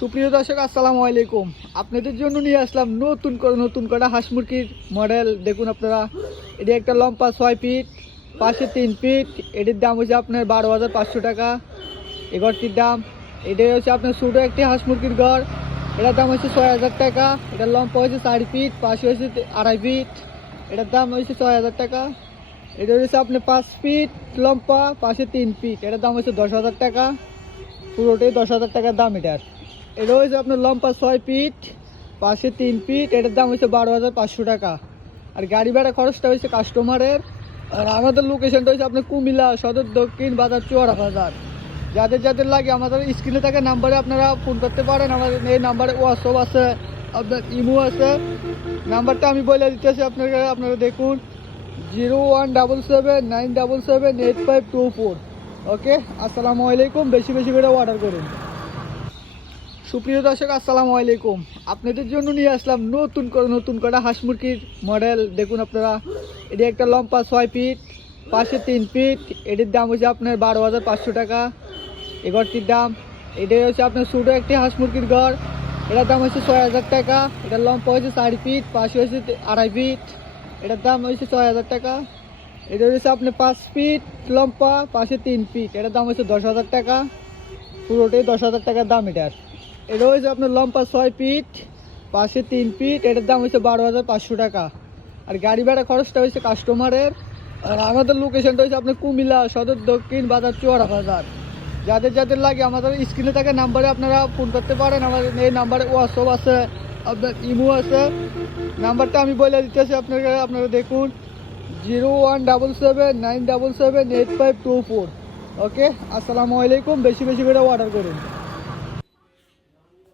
সুপ্রিয় দর্শক আসসালামু আলাইকুম। আপনাদের জন্য নিয়ে আসলাম নতুন করা হাঁস মুরগির মডেল। দেখুন আপনারা, এটি একটা লম্বা 6 ফিট, পাশে 3 ফিট। এটির দাম হচ্ছে আপনার 12,500 টাকা। এই ঘরটির দাম, এটা হচ্ছে আপনার ছোটো একটি হাঁস মুরগির ঘর। এটার দাম হচ্ছে 6,000 টাকা। এটার লম্বা হচ্ছে 4 ফিট, পাশে হচ্ছে 2.5 ফিট। এটার দাম হচ্ছে 6,000 টাকা। এটা হচ্ছে আপনার 5 ফিট লম্বা, পাশে 3 ফিট। এটার দাম হচ্ছে 10,000 টাকা। পুরোটাই 10,000 টাকার দাম এটার। এটা হচ্ছে আপনার লম্বা 6 ফিট, পাশে 3 ফিট। এটার দাম হচ্ছে 12,500 টাকা। আর গাড়ি ভাড়া খরচটা হচ্ছে কাস্টমারের। আর আমাদের লোকেশনটা হচ্ছে আপনার কুমিল্লা সদর দক্ষিণ বাজার চুয়াড়া বাজার। যাদের লাগে আমাদের স্ক্রিনে থাকা নাম্বারে আপনারা ফোন করতে পারেন। আমাদের এই নাম্বারে হোয়াটসঅ্যাপ আছে, আপনার ইমো আছে। নাম্বারটা আমি বলে দিতেছি আপনারা দেখুন, 01779778524। ওকে, আসসালামু আলাইকুম। বেশি করে অর্ডার করুন। সুপ্রিয় দর্শক আসসালামু আলাইকুম। আপনাদের জন্য নিয়ে আসলাম নতুন করা হাঁস মুরগির মডেল। দেখুন আপনারা, এটি একটা লম্বা 6 ফিট, পাশে 3 ফিট। এটির দাম হচ্ছে আপনার 12,500 টাকা। এই ঘরটির দাম, এটাই হচ্ছে আপনার ছোটো একটি হাঁস মুরগির ঘর। এটার দাম হচ্ছে 6,000 টাকা। এটার লম্বা হচ্ছে 4 ফিট, পাশে হচ্ছে 2.5 ফিট। এটার দাম হচ্ছে 6,000 টাকা। এটা হচ্ছে আপনার 5 ফিট লম্বা, পাশে 3 ফিট। এটার দাম হচ্ছে 10,000 টাকা। পুরোটাই 10,000 টাকার দাম এটার। এটা হচ্ছে আপনার লম্বা 6 ফিট, পাশে 3 ফিট। এটার দাম হচ্ছে 12,500 টাকা। আর গাড়ি ভাড়া খরচটা হচ্ছে কাস্টমারের। আর আমাদের লোকেশনটা হচ্ছে আপনার কুমিল্লা সদর দক্ষিণ বাজার চুয়াড়া বাজার। যাদের লাগে আমাদের স্ক্রিনে থাকা নাম্বারে আপনারা ফোন করতে পারেন। আমাদের এই নাম্বারে হোয়াটসঅ্যাপ আছে, আপনার ইমো আছে। নাম্বারটা আমি বলে দিতেছি আপনারা দেখুন, 01779778524। ওকে, আসসালামু আলাইকুম। বেশি করে অর্ডার করুন।